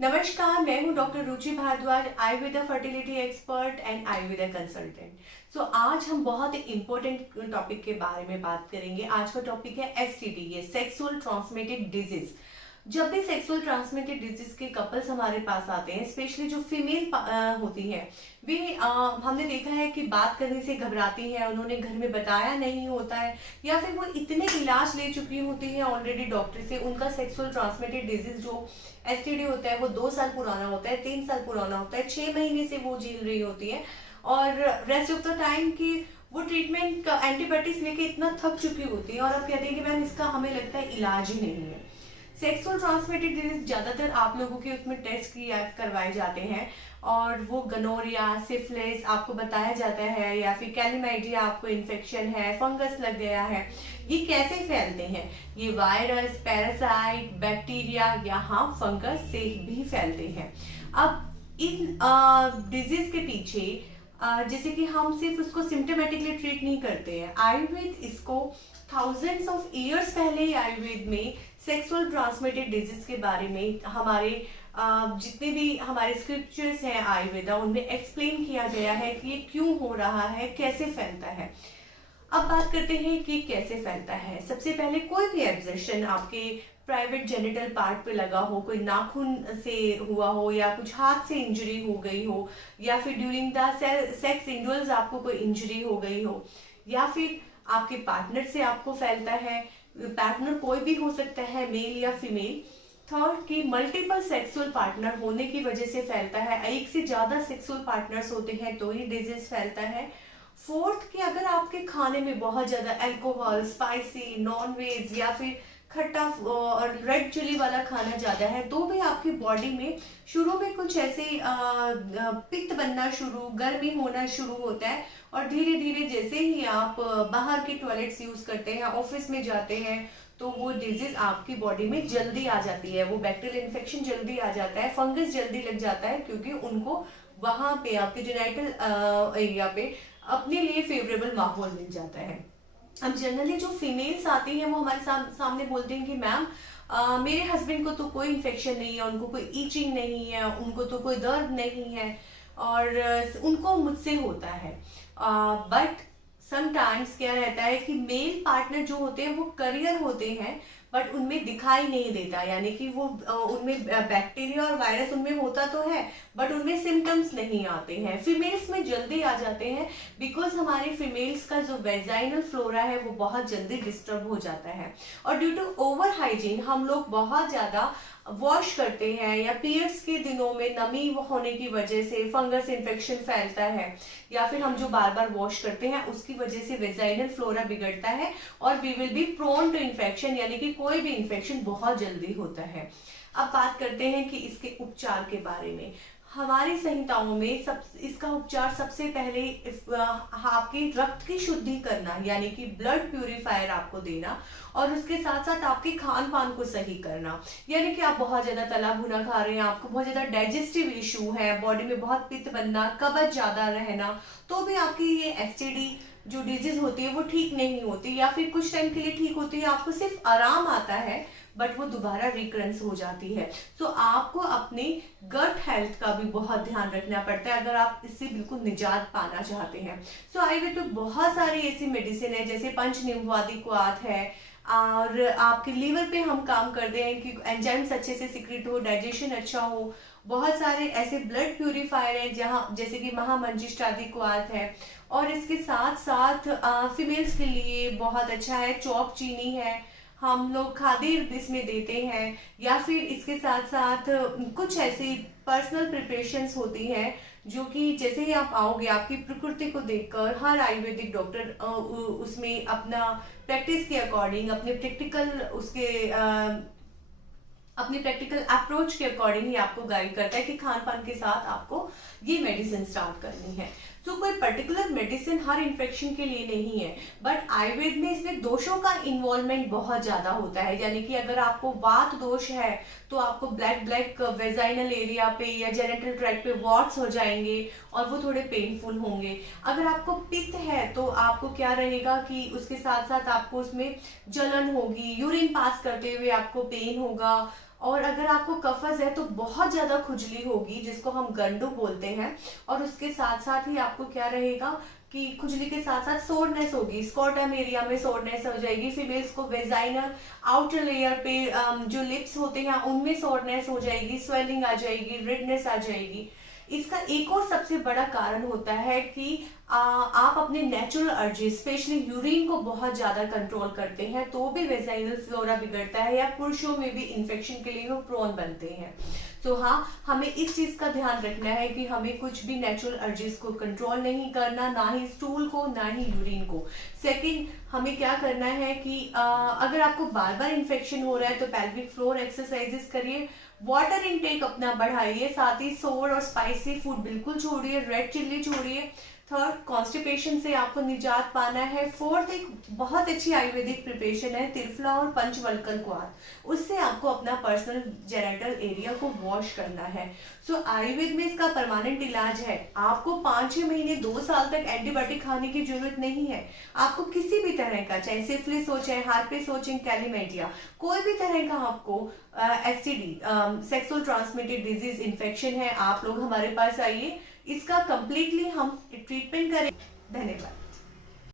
नमस्कार, मैं हूं doctor Ruchi Bhardwaj, Ayurveda fertility expert and Ayurveda consultant. आज हम बहुत ही इंपॉर्टेंट टॉपिक के बारे में बात करेंगे। आज का टॉपिक है एसटीडी, ये सेक्सुअल ट्रांसमिटेड डिजीज। जब भी सेक्सुअल ट्रांसमिटेड डिजीज के कपल्स हमारे पास आते हैं, स्पेशली जो फीमेल होती हैं, वे हमने देखा है कि बात करने से घबराती हैं, उन्होंने घर में बताया नहीं होता है, या फिर वो इतने इलाज ले चुकी होती हैं ऑलरेडी डॉक्टर से। उनका सेक्सुअल ट्रांसमिटेड डिजीज जो एसटीडी होता है वो 2 साल पुराना होता है, 3 साल पुराना होता है, 6 महीने से वो झेल रही होती है, और रेस्ट ऑफ द टाइम की वो ट्रीटमेंट एंटीबायोटिक्स लेके इतना थक चुकी होती है, और अब कहते हैं कि मैम इसका हमें लगता है इलाज ही नहीं है। सेक्सुअल ट्रांसमिटेड डिजीज ज्यादातर आप लोगों के उसमें टेस्ट किया करवाए जाते हैं, और वो गनोरिया, सिफिलिस आपको बताया जाता है, या फिर कैलिमाइडिया आपको इन्फेक्शन है, फंगस लग गया है। ये कैसे फैलते हैं? ये वायरस, पैरासाइट, बैक्टीरिया या हाँ फंगस से भी फैलते हैं। अब इन डिजीज के पीछे जैसे कि हम सिर्फ उसको सिम्टोमेटिकली ट्रीट नहीं करते हैं। आयुर्वेद इसको थाउजेंड्स ऑफ इयर्स पहले ही आयुर्वेद में सेक्सुअल ट्रांसमिटेड डिजीज के बारे में हमारे जितने भी हमारे स्क्रिप्चर्स हैं आयुर्वेदा, उनमें एक्सप्लेन किया गया है कि ये क्यों हो रहा है, कैसे फैलता है। अब बात करते हैं कि कैसे फैलता है। सबसे पहले कोई भी एब्जेक्शन आपके प्राइवेट जेनिटल पार्ट पे लगा हो, कोई नाखून से हुआ हो, या कुछ हाथ से इंजरी हो गई हो, या फिर ड्यूरिंग द सेक्स इंडल्स आपको कोई इंजरी हो गई हो, या फिर आपके पार्टनर से आपको फैलता है। पार्टनर कोई भी हो सकता है, मेल या फीमेल। थर्ड कि मल्टीपल सेक्सुअल पार्टनर होने की वजह से फैलता है, एक से ज्यादा सेक्सुअल पार्टनर्स होते हैं तो ही डिजीज फैलता है। फोर्थ कि अगर आपके खाने में बहुत ज्यादा अल्कोहल, स्पाइसी, नॉन वेज या फिर खट्टा और रेड चिली वाला खाना ज्यादा है, तो भी आपकी बॉडी में शुरू में कुछ ऐसे पित्त बनना शुरू, गर्मी होना शुरू होता है, और धीरे धीरे जैसे ही आप बाहर के टॉयलेट्स यूज करते हैं, ऑफिस में जाते हैं, तो वो डिजीज आपकी बॉडी में जल्दी आ जाती है, वो बैक्टीरियल इन्फेक्शन जल्दी आ जाता है, फंगस जल्दी लग जाता है, क्योंकि उनको वहां पे आपके जेनाइटल एरिया पे अपने लिए फेवरेबल माहौल मिल जाता है। अब जनरली जो फीमेल्स आती हैं वो हमारे सामने बोलती हैं कि मैम मेरे हस्बैंड को तो कोई इन्फेक्शन नहीं है, उनको कोई ईचिंग नहीं है, उनको तो कोई दर्द नहीं है, और उनको मुझसे होता है। बट समटाइम्स क्या रहता है कि मेल पार्टनर जो होते हैं वो करियर होते हैं, बट उनमें दिखाई नहीं देता, यानी कि वो उनमें बैक्टीरिया और वायरस उनमें होता तो है, बट उनमें सिम्टम्स नहीं आते हैं। फीमेल्स में जल्दी आ जाते हैं, बिकॉज हमारे फीमेल्स का जो वेजाइनल फ्लोरा है वो बहुत जल्दी डिस्टर्ब हो जाता है, और ड्यू टू ओवर हाइजीन हम लोग बहुत ज्यादा वॉश करते हैं, या पीरियड्स के दिनों में नमी होने की वजह से फंगस इन्फेक्शन फैलता है, या फिर हम जो बार बार वॉश करते हैं उसकी वजह से वेजाइनल फ्लोरा बिगड़ता है, और we will be prone to infection, यानी कि कोई भी इन्फेक्शन बहुत जल्दी होता है। अब बात करते हैं कि इसके उपचार के बारे में। हमारी संहिताओं में इसका उपचार सबसे पहले आपके रक्त की शुद्धि करना, यानी कि ब्लड प्यूरिफायर आपको देना, और उसके साथ साथ आपके खान पान को सही करना। यानी कि आप बहुत ज्यादा तला भुना खा रहे हैं, आपको बहुत ज्यादा डाइजेस्टिव इशू है, बॉडी में बहुत पित्त बनना, कब्ज ज्यादा रहना, तो भी आपकी ये एसटीडी जो डिजीज होती है वो ठीक नहीं होती, या फिर कुछ टाइम के लिए ठीक होती है, आपको सिर्फ आराम आता है, बट वो दोबारा रिकरेंस हो जाती है। सो आपको अपने गट हेल्थ का भी बहुत ध्यान रखना पड़ता है अगर आप इससे बिल्कुल निजात पाना चाहते हैं। सो आयुर्वेद में बहुत सारी ऐसी मेडिसिन है, जैसे पंचनिम्वादी क्वाथ है, और आपके लीवर पे हम काम करते हैं कि एंजाइम्स अच्छे से सिक्रेट हो, डाइजेशन अच्छा हो। बहुत सारे ऐसे ब्लड प्यूरिफायर हैं जहाँ जैसे कि महामंजिष्ठादि क्वाथ है, और इसके साथ साथ फीमेल्स के लिए बहुत अच्छा है चौक चीनी है, हम लोग खादीर इसमें देते हैं, या फिर इसके साथ साथ कुछ ऐसी पर्सनल प्रिपरेशंस होती हैं जो कि जैसे ही आप आओगे आपकी प्रकृति को देखकर हर आयुर्वेदिक डॉक्टर उसमें अपना प्रैक्टिस के अकॉर्डिंग अपने प्रैक्टिकल अप्रोच के अकॉर्डिंग ही आपको गाइड करता है कि खान पान के साथ आपको ये मेडिसिन स्टार्ट करनी है। तो कोई पर्टिकुलर मेडिसिन हर इन्फेक्शन के लिए नहीं है, बट आयुर्वेद में इसमें दोषों का इन्वॉल्वमेंट बहुत ज्यादा होता है। यानी कि अगर आपको वात दोष है तो आपको ब्लैक ब्लैक वेजाइनल एरिया पे या जेनिटल ट्रैक्ट पे वॉट्स हो जाएंगे और वो थोड़े पेनफुल होंगे। अगर आपको पित्त है तो आपको क्या रहेगा कि उसके साथ साथ आपको उसमें जलन होगी, यूरिन पास करते हुए आपको पेन होगा, और अगर आपको कफज है तो बहुत ज़्यादा खुजली होगी, जिसको हम गंडू बोलते हैं। और उसके साथ साथ ही आपको क्या रहेगा कि खुजली के साथ साथ सोरनेस होगी, स्कॉटम एरिया में सोरनेस हो जाएगी। फीमेल्स को वेजाइनल आउटर लेयर पे जो लिप्स होते हैं उनमें सोरनेस हो जाएगी, स्वेलिंग आ जाएगी, रेडनेस आ जाएगी। इसका एक और सबसे बड़ा कारण होता है कि आप अपने नेचुरल अर्जेस स्पेशली यूरिन को बहुत ज्यादा कंट्रोल करते हैं तो भी वेजाइनल फ्लोरा बिगड़ता है, या पुरुषों में भी इन्फेक्शन के लिए वो प्रोन बनते हैं। तो हाँ, हमें इस चीज का ध्यान रखना है कि हमें कुछ भी नेचुरल अर्जेस को कंट्रोल नहीं करना, ना ही स्टूल को ना ही यूरिन को। सेकंड, हमें क्या करना है कि अगर आपको बार बार इन्फेक्शन हो रहा है तो पेल्विक फ्लोर एक्सरसाइजेस करिए, वाटर इनटेक अपना बढ़ाइए, साथ ही सोर और स्पाइसी फूड बिल्कुल छोड़िए, रेड चिल्ली छोड़िए। थर्ड, कॉन्स्टिपेशन से आपको निजात पाना है। फोर्थ, एक बहुत अच्छी आयुर्वेदिक प्रिपरेशन है त्रिफला और पंचवल्कल क्वाथ, उससे आपको अपना पर्सनल जेनिटल एरिया को वॉश करना है। सो आयुर्वेद में इसका परमानेंट इलाज है। आपको 5-6 महीने 2 साल तक एंटीबायोटिक खाने की जरूरत नहीं है। आपको किसी भी तरह का, चाहे सिफिलिस हो, चाहे हार्पिस हो, चाहे कैलिमेटिया, कोई भी तरह का आपको STD sexual transmitted disease infection है, आप लोग हमारे पास आइए, इसका कंप्लीटली हम ट्रीटमेंट करें। धन्यवाद।